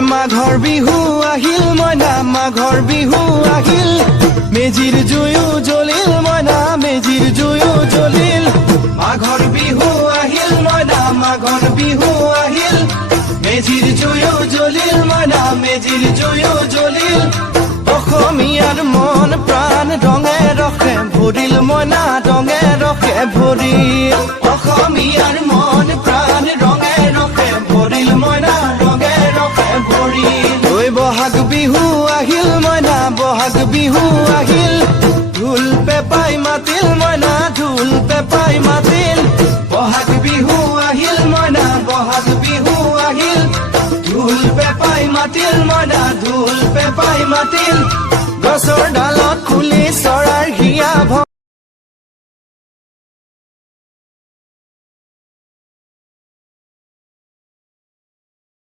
মাঘৰ বিহু আহিল মইনা মাঘৰ বিহু আহিল মেজিৰ জুয়ো জ্বলিল মইনা মেজিৰ জুয়ো জ্বলিল মাঘৰ বিহু আহিল মইনা মাঘৰ বিহু আহিল মেজিৰ জুয়ো জ্বলিল মইনা মেজিৰ জুয়ো জ্বলিল অসমীয়াৰ মন প্ৰাণ ৰঙে ৰখে ভৰিল মইনা ৰঙে ৰখে ভৰিল অসমীয়াৰ মন প্ৰাণ ৰঙে ৰখে ভৰিল মইনা ৰঙে ৰখে ভৰিল ঐ বহাগ বিহু আহিল মইনা বহাগ বিহু আহিল ঢোল পেপাই মাতিল মইনা ঢোল পেপাই মাতিল বহাগ বিহু আহিল মইনা বহাগ বিহু আহিল ঢোল পেপাই মাতিল মইনা ঢোল পেপাই মাতিল গছৰ ডালত খুলি চৰাইৰ হিয়া